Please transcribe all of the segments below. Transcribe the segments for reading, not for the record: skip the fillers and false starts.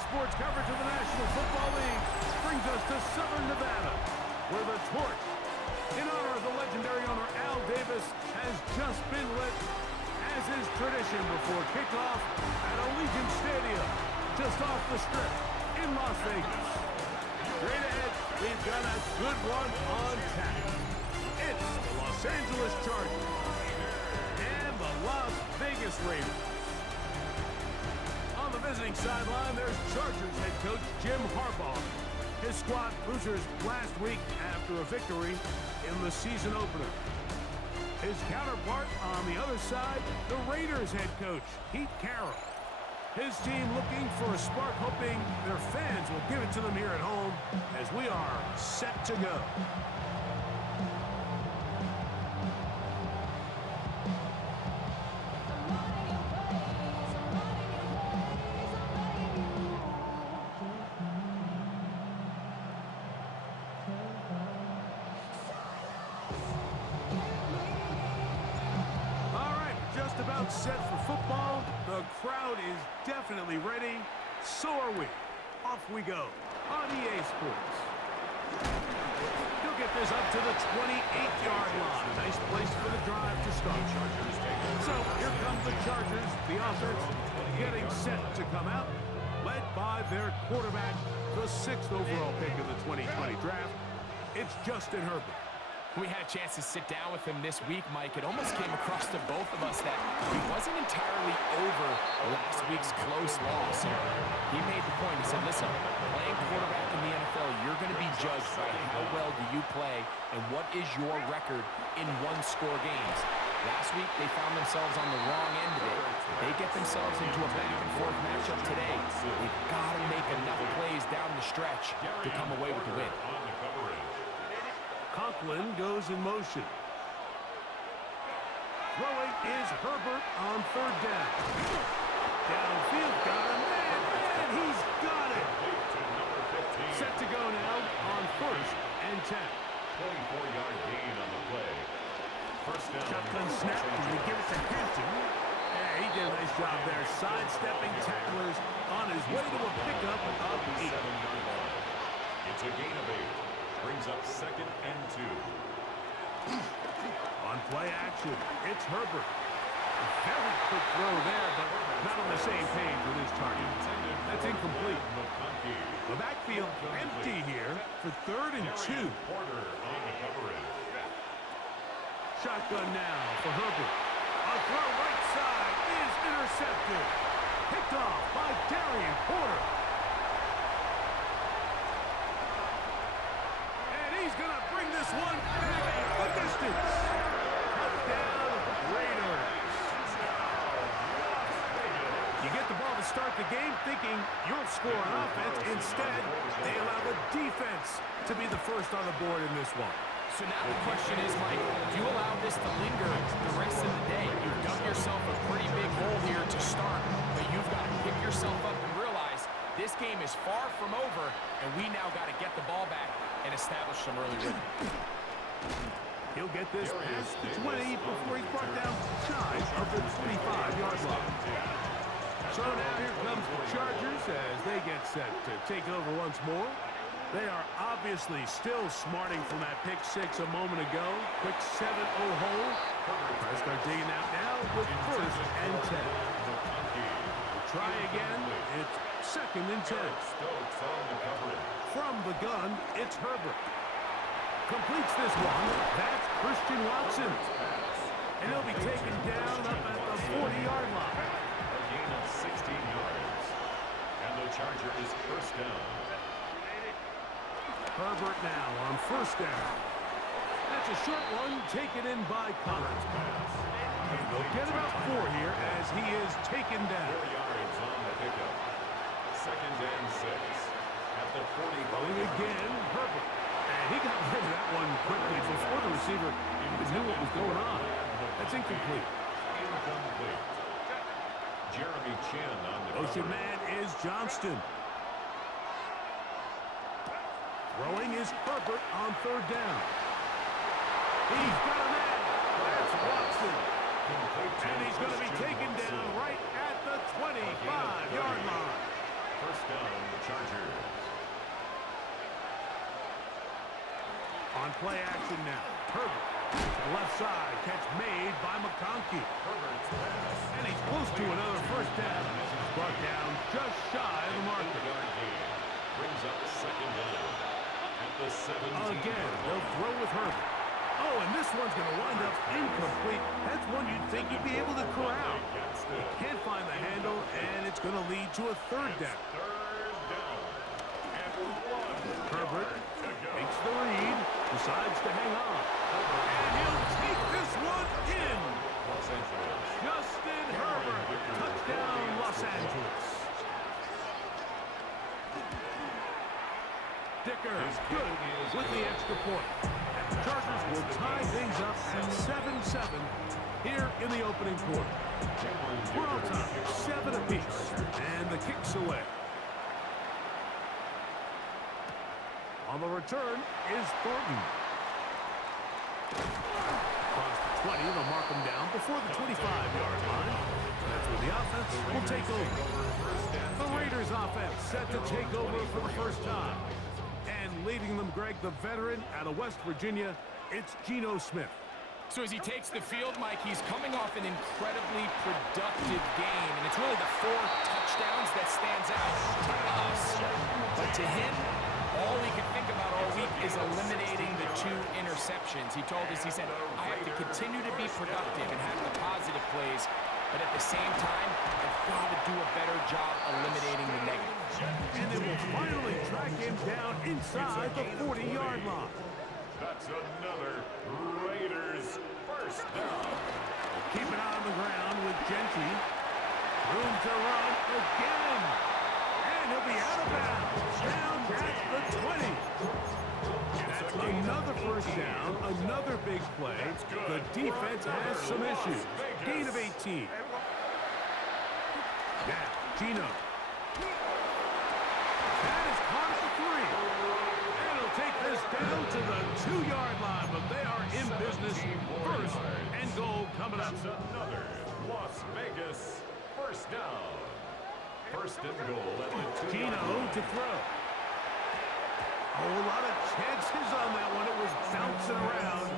Sports coverage of the National Football League brings us to Southern Nevada, where the torch, in honor of the legendary owner Al Davis, has just been lit, as is tradition before kickoff at Allegiant Stadium, just off the Strip in Las Vegas. Straight ahead, we've got a good one on tap. It's the Los Angeles Chargers and the Las Vegas Raiders. On the visiting sideline, there's Chargers head coach Jim Harbaugh. His squad losers last week after a victory in the season opener. His counterpart on the other side, the Raiders head coach Pete Carroll. His team looking for a spark, hoping their fans will give it to them here at home as we are set to go. About set for football. The crowd is definitely ready. So are we. Off we go on EA Sports. He'll get this up to the 28-yard line. Nice place for the drive to start. So here comes the Chargers. The offense getting set to come out, led by their quarterback, the 6th overall pick of the 2020 draft. It's Justin Herbert. We had a chance to sit down with him this week, Mike. It almost came across to both of us that he wasn't entirely over last week's close loss. He made the point. He said, listen, playing quarterback in the NFL, you're going to be judged by how well do you play and what is your record in one-score games. Last week, they found themselves on the wrong end of it. They get themselves into a back-and-forth matchup today. They've got to make enough plays down the stretch to come away with the win. Conklin goes in motion. Throwing is Herbert on 3rd down. Downfield, got him, and he's got it. Set to go now on 1st and 10. 24-yard gain on the play. First down. Shotgun snap, and we give it to Hampton. Yeah, he did a nice job there, sidestepping tacklers on his way to a pickup of 8. It's a gain of 8. Brings up 2nd and 2. On play action, it's Herbert. A very quick throw there, but not on the same page with his target. That's incomplete. The backfield empty here for 3rd and 2. Shotgun now for Herbert. A throw right side is intercepted. Picked off by Darian Porter. He's going to bring this one back the distance. Touchdown, Raiders. You get the ball to start the game thinking you'll score on offense. Instead, they allow the defense to be the first on the board in this one. So now the question is, Mike, do you allow this to linger the rest of the day? You've dug yourself a pretty big hole here to start, but you've got to pick yourself up and realize this game is far from over, and we now got to get the ball back and establish some early rhythm. He'll get this past the 20 before he's brought down shy of the 25-yard line. So now here comes the Chargers as they get set to take over once more. They are obviously still smarting from that pick 6 a moment ago. Quick 7-0 hole. Try to start digging out now with 1st and 10. Try again. It's 2nd and 10. From the gun, it's Herbert. Completes this one. That's Christian Watson. And he'll be taken down up at the 40-yard line. A gain of 16 yards. And the Charger is 1st down. Herbert now on 1st down. That's a short one taken in by Collins. And they'll get about 4 here as he is taken down. 4 yards on the pickup. 2nd and 6. At the 40. Rolling again, Herbert. And he got rid of that one quickly before the receiver even knew what was going on. That's incomplete. Incomplete. Jeremy Chin on the Motion man is Johnston. Throwing is Herbert on 3rd down. He's got a man. That's Watson. And he's going to be taken down right at the 25-yard line. First down made by McConkey. Herbert's pass. And he's close to another first down. He's brought down just shy of the marker. 8-yard gain. Brings up second down. At the 17. Again, they'll throw with Herbert. Oh, and this one's going to wind up incomplete. That's one you'd think you'd be able to corral. He can't find the handle, and it's going to lead to a third down. Third down. And 1 Herbert yard to go. makes the read, decides to hang on. And he'll take this one in. Los Angeles. Justin Herbert, touchdown Los Angeles. Dicker, good with the extra point. And the Chargers will tie things up at 7-7 here in the opening quarter. We're on top, 7 apiece, and the kick's away. On the return is Thornton. Across the 20, they'll mark him down before the 25-yard line. That's where the offense will take over. The Raiders offense set to take over for the first time. And leading them, Greg, the veteran out of West Virginia, it's Geno Smith. So as he takes the field, Mike, he's coming off an incredibly productive game, and it's really the 4 touchdowns that stands out to us. But to him, all he could think about all week is eliminating the 2 interceptions. He told us, he said, I have to continue to be productive and have the positive plays, but at the same time, I've got to do a better job eliminating the negative. And they will finally track him down inside the 40-yard line. That's another Raiders first down. Keep it on the ground with JEANTY. Room to run again. And he'll be out of bounds. Down at the 20. That's another first down, another big play. The defense has some issues. Gain of 18. Now, Geno. That is caught at the 3. And he'll take this down to the 2-yard line, but they are in business. First and goal coming up. That's another Las Vegas first down. First and goal at the 2-yard Geno line. to throw. Oh, a lot of chances on that one. It was bouncing around,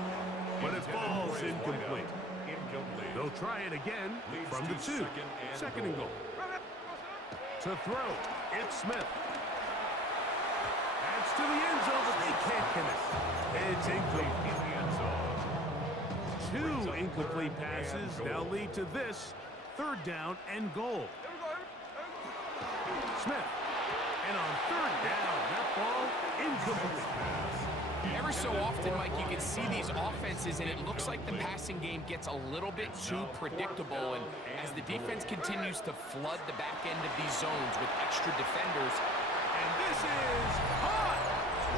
but it falls incomplete. Incomplete. They'll try it again from the 2. Second and goal. To throw, it's Smith. That's to the end zone, but they can't connect. It's incomplete. In the end zone. 2 incomplete passes now lead to this 3rd down and goal. Smith. And on 3rd down, that ball incomplete. Every so often, Mike, you can see these offenses, and it looks like the passing game gets a little bit too predictable. And as the defense continues to flood the back end of these zones with extra defenders. And this is hot.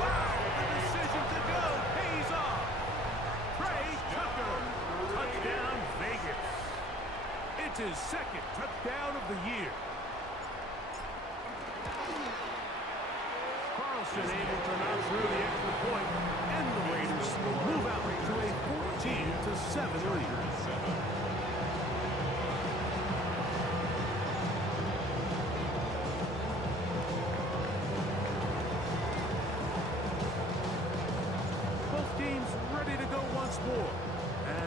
Wow, the decision to go pays off. Trey Tucker, touchdown Vegas. It's his 2nd touchdown of the year. Carlson able to knock through the extra point, and the Raiders will move out to a 14-7 lead. Both teams ready to go once more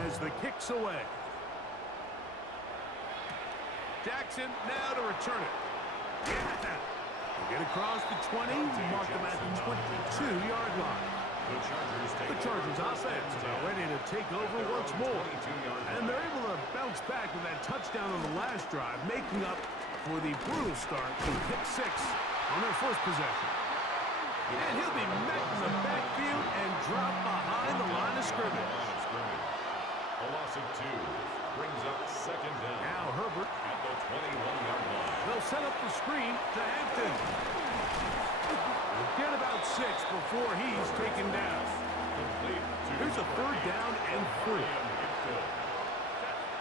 as the kick's away. Jackson now to return it. Yeah. Get across the 20, mark them at the 22-yard line. The Chargers offense are ready to take over once more. And they're able to bounce back with that touchdown on the last drive, making up for the brutal start to pick 6 on their first possession. And he'll be met in the backfield and dropped behind the line of scrimmage. A loss of 2 brings up second down. Now Herbert. At the 21-yard line. They'll set up the screen to Hampton. We'll get about 6 before he's taken down. Complete to Here's a 3rd down and 4.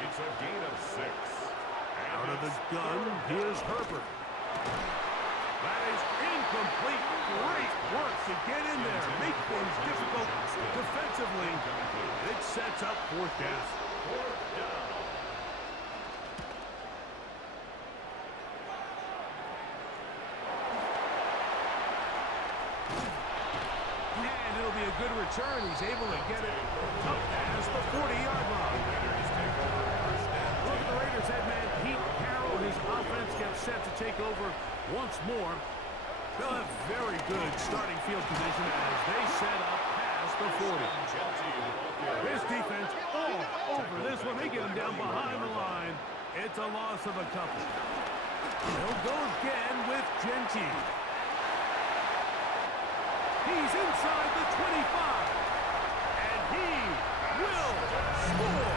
It's a gain of 6. Out of the gun, here's Herbert. That is incomplete. Great work to get in there, make things difficult defensively. It sets up 4th down. 4th down. And it'll be a good return. He's able to get it up as past the 40-yard line. Look at the Raiders head man, Pete Carroll. His offense gets set to take over once more. They'll have very good starting field position as they set up past the 40. This defense all over this one. They get him down behind the line. It's a loss of a couple. He'll go again with JEANTY. He's inside the 25. And he will score.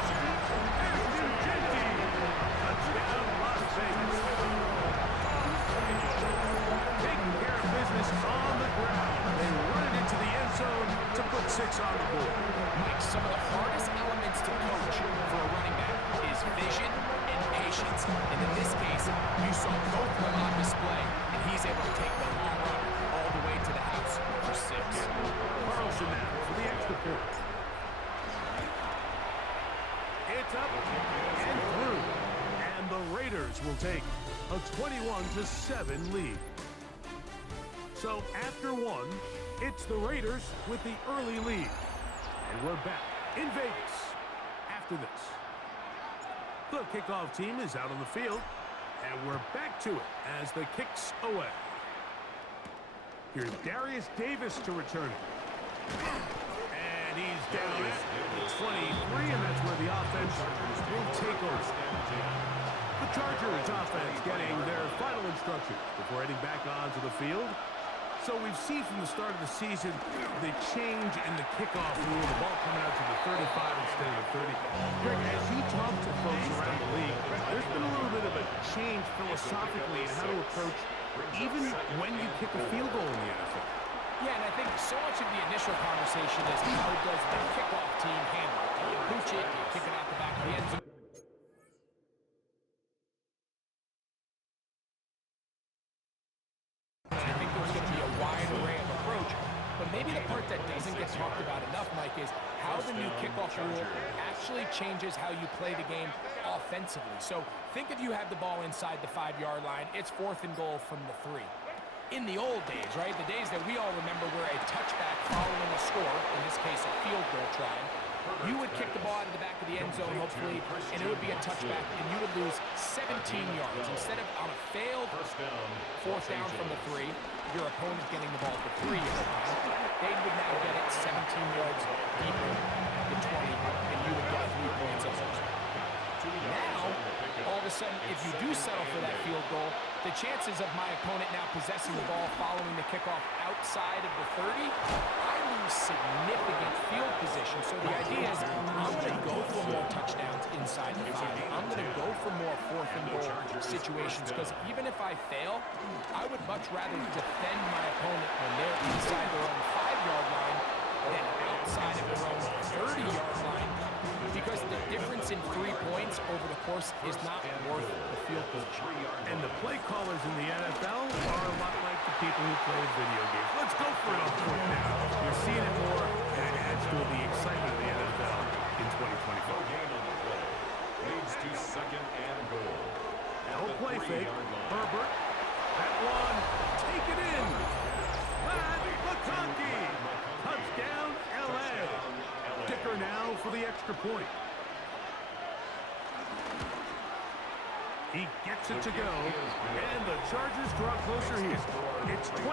JEANTY. Touchdown, Las Vegas. Taking care of business on the ground. They run it into the end zone to put 6 on the board. Mike, some of the hardest elements to coach for a running back is vision and patience. And in this case, you saw both of them on display, and he's able to take the long run all the way to the house for 6. Carlson now for the extra point. It's up and through. And the Raiders will take a 21-7 lead. So after one, it's the Raiders with the early lead. And we're back in Vegas after this. The kickoff team is out on the field, and we're back to it as the kick's away. Here's Darius Davis to return it. And he's down at the 23, and that's where the offense will take over. The Chargers offense getting their final instructions before heading back onto the field. So we've seen from the start of the season the change in the kickoff rule, the ball coming out to the 35 instead of the 30. Greg, as you talk to folks around the league, there's been a little bit of a change philosophically in how to approach even when you kick a field goal in the NFL. Yeah, and I think so much of the initial conversation is how does the kickoff team handle it? Do you pooch it? Do you kick it out the back of the end zone? I think there's going to be a wide array of approach, but maybe the part that doesn't get talked about enough, Mike, is how the new kickoff rule actually changes how you play the game offensively. So think if you have the ball inside the 5-yard line, it's 4th and goal from the 3. In the old days, right, the days that we all remember were a touchback following a score, in this case a field goal try, you would kick the ball out of the back of the end zone, hopefully, and it would be a touchback, and you would lose 17 yards. Instead of on a failed 4th down from the 3, your opponent getting the ball at the 3-yard line, they would now get it 17 yards deeper, the 20, and you would get 3 points of it. Now, all of a sudden, if you do settle for that field goal, the chances of my opponent now possessing the ball following the kickoff outside of the 30, I lose significant field position. So the idea is I'm going to go for more touchdowns inside the 5. I'm going to go for more 4th and goal situations because even if I fail, I would much rather defend my opponent when they're inside their own 5-yard line than outside of their own 30-yard line, because the difference in 3 points over the course is not worth the field position. And the play callers in the NFL are a lot like the people who play video games. Let's go for it on 4th down. You're seeing it more, and it adds to the excitement of the NFL in 2024. Leads to 2nd and goal. No play fake. Herbert. That one. Take it in. Matt McConkey. Touchdown, L.A. Dicker now for the extra point. He gets it to go, and the Chargers draw closer here. It's 21-14.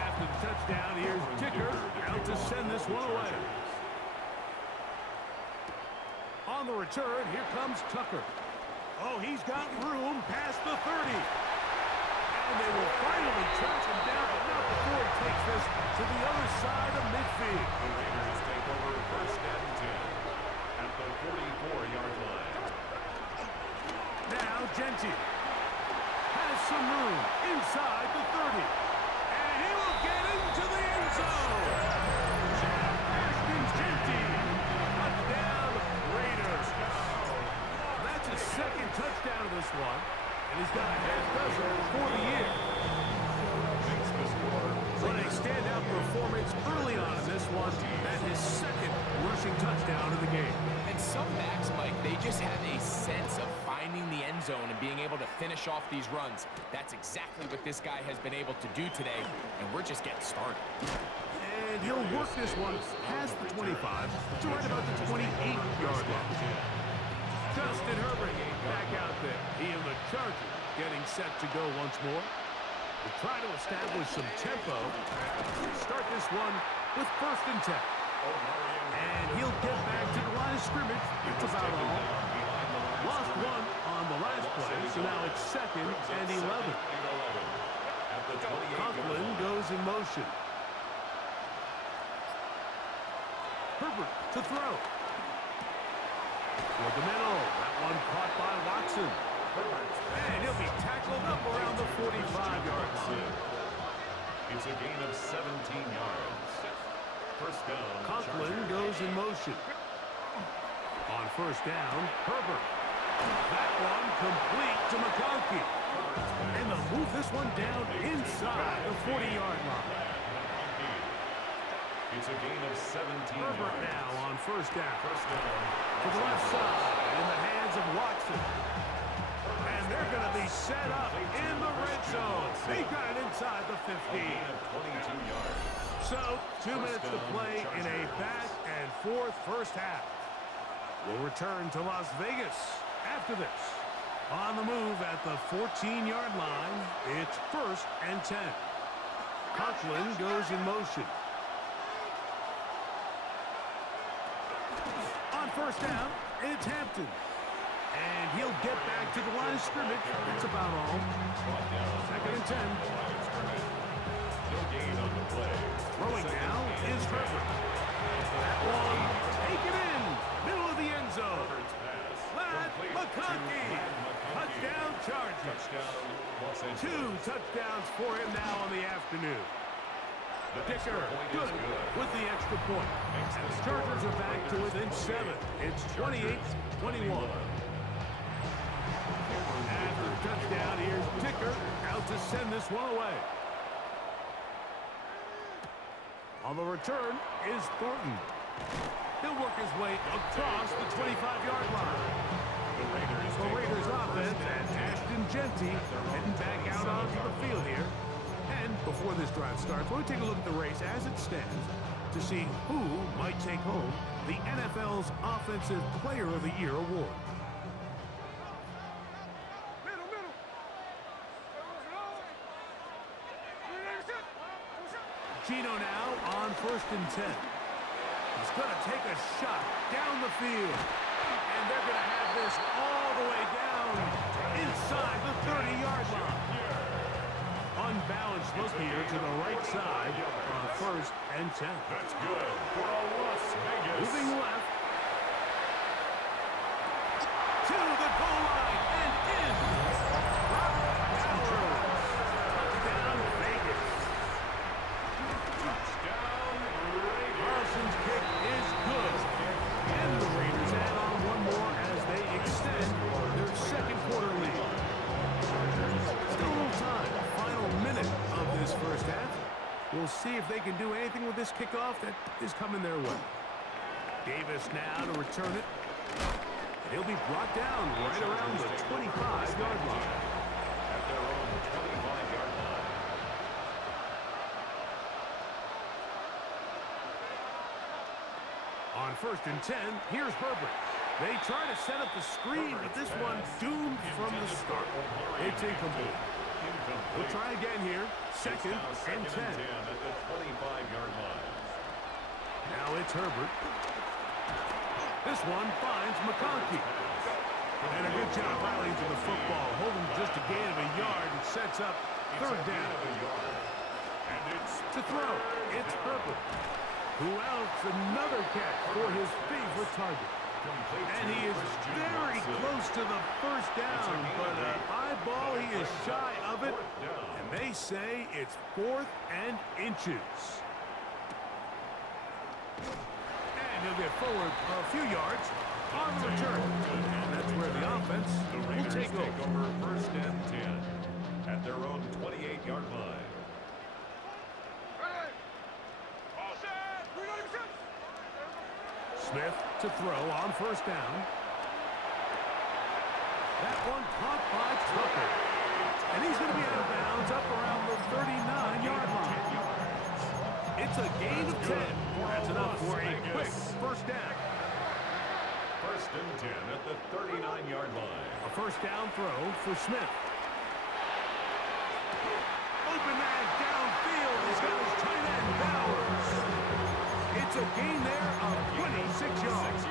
After the touchdown, here's Dicker out to send this one away. On the return, here comes Tucker. Oh, he's got room past the 30. And they will finally track him down, but not before he takes this to the other side of midfield. The Raiders take over 1st and 10 at the 44-yard line. Now JEANTY has some room inside the 30. And he will get into the end zone. JEANTY. Touchdown, Raiders. That's his 2nd touchdown of this one. And he's got a half dozen for the year. But a standout performance early on in this one, and his 2nd rushing touchdown of the game. And some backs, Mike, they just have a sense of finding the end zone and being able to finish off these runs. That's exactly what this guy has been able to do today, and we're just getting started. And And he'll work this one past the 25 to right about the 28-yard line. Justin Herbert back out there. He and the Chargers getting set to go once more. We'll try to establish some tempo. Start this one with 1st and 10. And he'll get back to the line of scrimmage. It's about all. Lost one on the last play, so now it's 2nd and 11. Conklin goes in motion. Herbert to throw. For the middle. That one caught by Watson. And he'll be tackled up around the 45-yard line. It's a gain of 17 yards. 1st down. Conklin goes in motion. On 1st down, Herbert. That one complete to McConkey. And they'll move this one down inside the 40-yard line. It's a gain of 17 Herbert yards. now on 1st down. 1st down. To the left side in the hands of Watson. And they're going to be set up in the red zone. They got it inside the 15. Gain of 22 yards. So, 2 minutes to play in a back and forth first half. We'll return to Las Vegas after this. On the move at the 14-yard line, it's 1st and 10. Conklin goes in motion. On 1st down, it's Hampton. And he'll get back to the line of scrimmage. It's about all. 2nd and 10. No gain on the play. Throwing now is Herbert. That one, taken in. Middle of the end zone. Lad McConkey. Touchdown Chargers. 2 touchdowns for him now on the afternoon. Dicker, good with the extra point. And the Chargers are back to within 7. It's 28-21. After the touchdown, here's Dicker out to send this one away. On the return is Thornton. He'll work his way across the 25-yard line. The Raiders offense and Ashton JEANTY heading back out onto the field here. And before this drive starts, we'll take a look at the race as it stands to see who might take home the NFL's Offensive Player of the Year award. Gino now on 1st and 10. He's going to take a shot down the field. And they're going to have this all the way down inside the 30-yard line. Unbalanced look here to the right side on 1st and 10. That's good for Las Vegas. Moving left. To the goal line and in. Touchdown Vegas. Carson's kick is good. And the Raiders add on one more as they extend their 2nd quarter lead. Still a little time. Final minute of this first half. We'll see if they can do anything with this kickoff that is coming their way. Davis now to return it. And he'll be brought down right around the 25-yard line. At their own 25-yard line. On 1st and 10, here's Herbert. They try to set up the screen, but this one doomed from the start. It's incomplete. We'll try again here. 2nd and 10. At the 25-yard line. Now it's Herbert. This one finds McConkey. And a good job rallying to the football. Holding just a gain of a yard and sets up 3rd down. And it's To throw, it's Herbert. Who else? Another catch for his favorite target. And he is very close to the 1st down, but an eyeball, he is shy of it. And they say it's 4th and inches. And he'll get forward a few yards on the return. And that's where the offense will take over. 1st and 10 at their own 28-yard line. Smith to throw on 1st down. That one caught by Tucker. And he's going to be out of bounds up around the 39-yard line. It's a gain of 10. That's enough for a quick first down. First and 10 at the 39-yard line. A first down throw for Smith. Open man downfield. He's got his tight end Bowers. It's a gain there of 26 yards.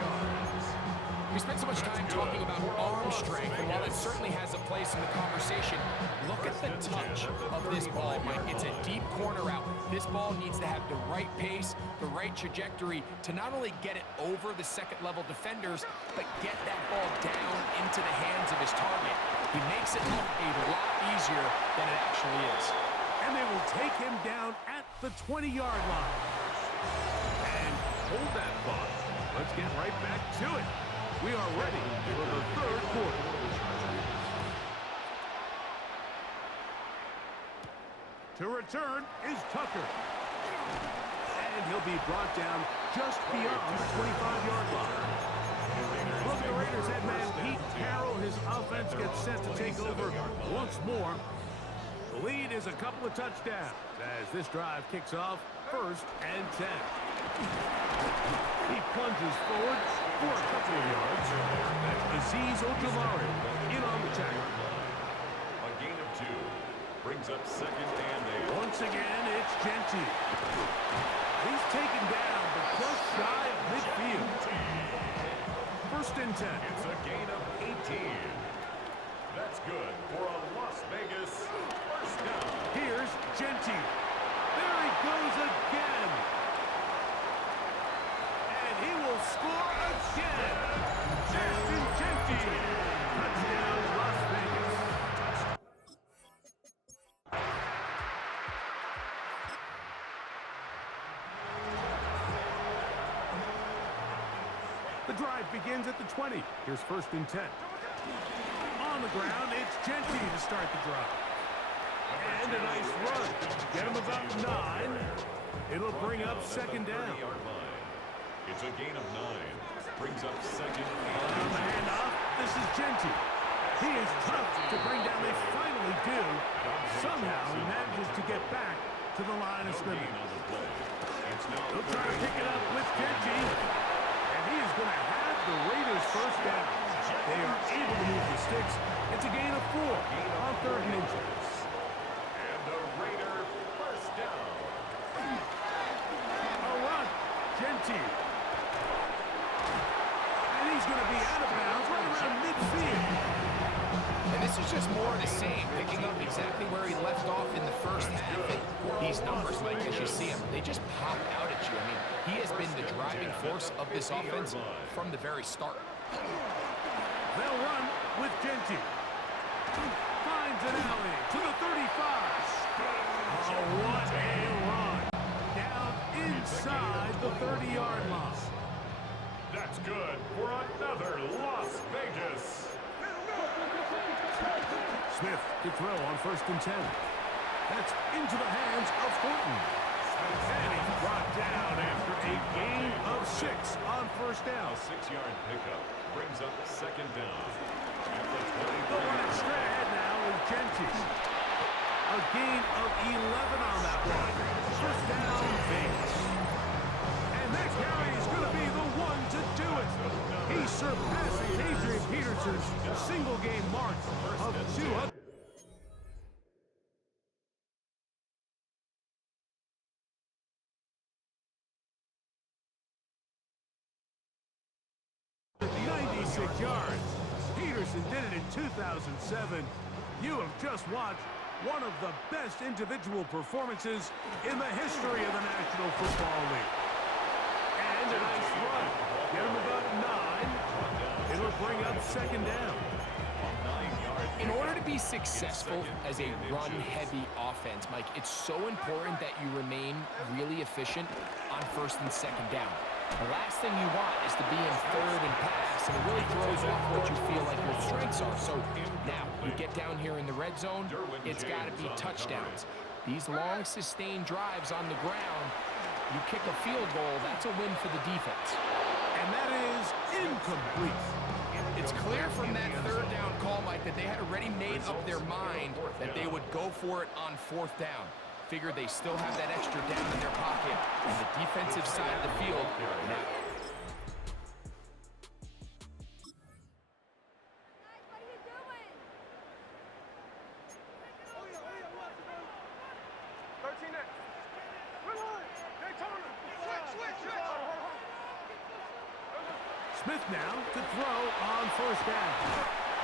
We spent so much time talking about arm strength, and while that certainly has a place in the conversation, look at the touch of this ball, Mike. It's a deep corner route. This ball needs to have the right pace, the right trajectory to not only get it over the second-level defenders, but get that ball down into the hands of his target. He makes it look a lot easier than it actually is. And they will take him down at the 20-yard line. And hold that thought. Let's get right back to it. We are ready for the third quarter. To return is Tucker. And he'll be brought down just beyond the 25-yard line. Look at the Raiders head man Pete Carroll. His offense gets set to take over once more. The lead is a couple of touchdowns as this drive kicks off first and 10. He plunges forward for a couple of yards. That's Azeez Ojulari in on the tackle. A gain of 2. Brings up second and 8. Once again, it's JEANTY. He's taken down, but just shy of midfield. First and 10. It's a gain of 18. That's good for a Las Vegas first down. Here's JEANTY. There he goes again. And he will score again. Justin JEANTY. Touchdown, Las Vegas. The drive begins at the 20. Here's first and 10. On the ground, it's JEANTY to start the drive. And a nice run. Get him about 9. It'll bring up second down. It's a gain of 9. Brings up second On the and 8. handoff, this is JEANTY. He is tough to bring down. They finally do. Somehow he manages to get back to the line of scrimmage. He'll try to pick it up with JEANTY. And he is going to have the Raiders first down. They are able to move the sticks. It's a gain of 4 on third and inches. And the Raider first down. A run. JEANTY. And he's going to be out of bounds right around midfield. And this is just more of the same, picking up exactly where he left off in the first half. And these numbers, Mike, as you see them, they just pop out at you. I mean, he has been the driving force of this offense from the very start. They'll run with JEANTY. Finds an alley to the 35. Oh, what a run. Down inside the 30-yard line. That's good for another Las Vegas. Smith to throw on first and 10. That's into the hands of Thornton. And he's brought down after a gain of 6 on first down. A 6-yard pickup brings up second down. At the The one extra ahead now is JEANTY. A gain of 11 on that one. First down, Vegas. And that carry is going to be the one to do it. He surpasses Adrian Peterson's single-game mark of 200. Yards. Peterson did it in 2007. You have just watched one of the best individual performances in the history of the National Football League. And a nice run. Get him about 9. It'll bring up second down. In order to be successful as a run-heavy offense, Mike, it's so important that you remain really efficient on first and second down. The last thing you want is to be in third and pass, and it really throws off what you feel like your strengths are. So now, you get down here in the red zone, it's got to be touchdowns. These long, sustained drives on the ground, you kick a field goal, that's a win for the defense. And that is incomplete. It's clear from that third down call, Mike, that they had already made up their mind that they would go for it on fourth down. figure they still have that extra down in their pocket on the defensive side of the field. Now, Smith now to throw on first down.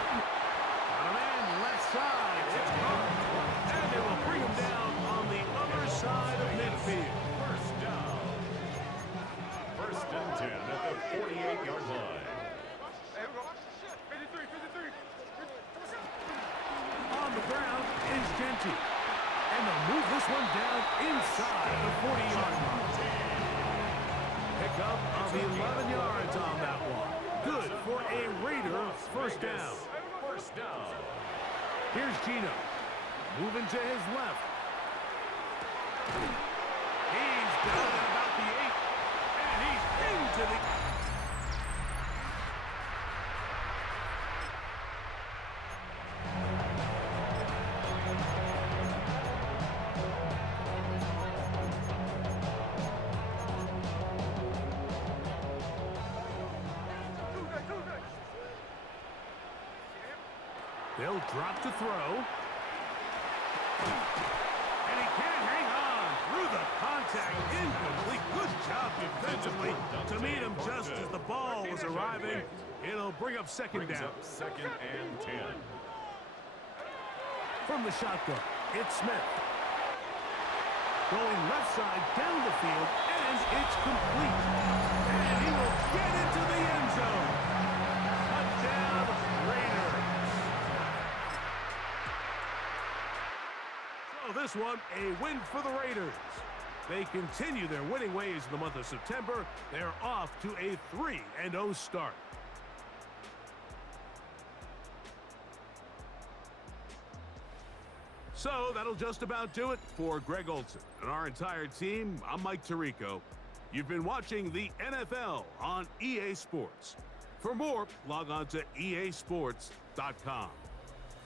On a man left side. It's caught. And they will bring him down on the other side of midfield. First down. First and 10 at the 48-yard line. On the ground is JEANTY. And they'll move this one down inside the 40-yard line. Pick up of 11 yards on that one. Good for a Raider first down. First down. Here's Gino. Moving to his left. He's down at about the 8. And he's into the... They'll drop to throw. And he can't hang on through the contact. Incomplete. Good job defensively to meet him just as the ball was arriving. It'll bring up second down. Second and 10. From the shotgun, it's Smith. Going left side down the field, and it's complete. And he will get into the end zone. Touchdown, Raiders. So this one, a win for the Raiders. They continue their winning ways in the month of September. They're off to a 3-0 start. So that'll just about do it for Greg Olson and our entire team. I'm Mike Tirico. You've been watching the NFL on EA Sports. For more, log on to easports.com.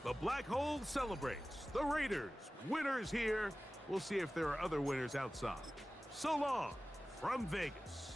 The Black Hole celebrates. The Raiders, winners here. We'll see if there are other winners outside. So long from Vegas.